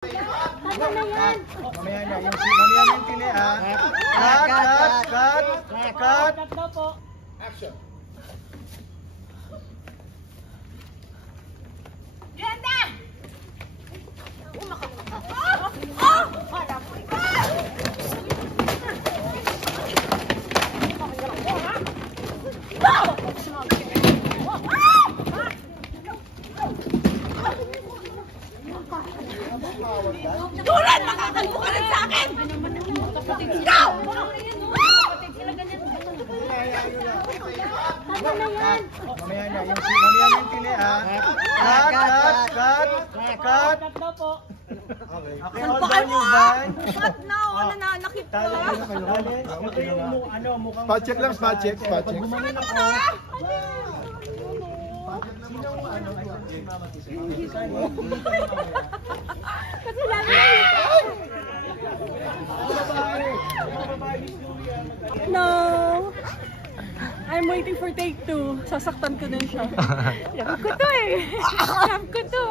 Mamaya na yung pili ah. Cut. Action. Ganda! Duran! Makakalbo ka rin sa akin! Go! Mamaya na yung pili ah. Cut. Okay, all down yung van. Cut na! Nananakit ko! Spot check lang, spot check. Cut mo na! No! I'm waiting for take 2. Sasaktan ko din siya. Love ko to eh. Love ko to.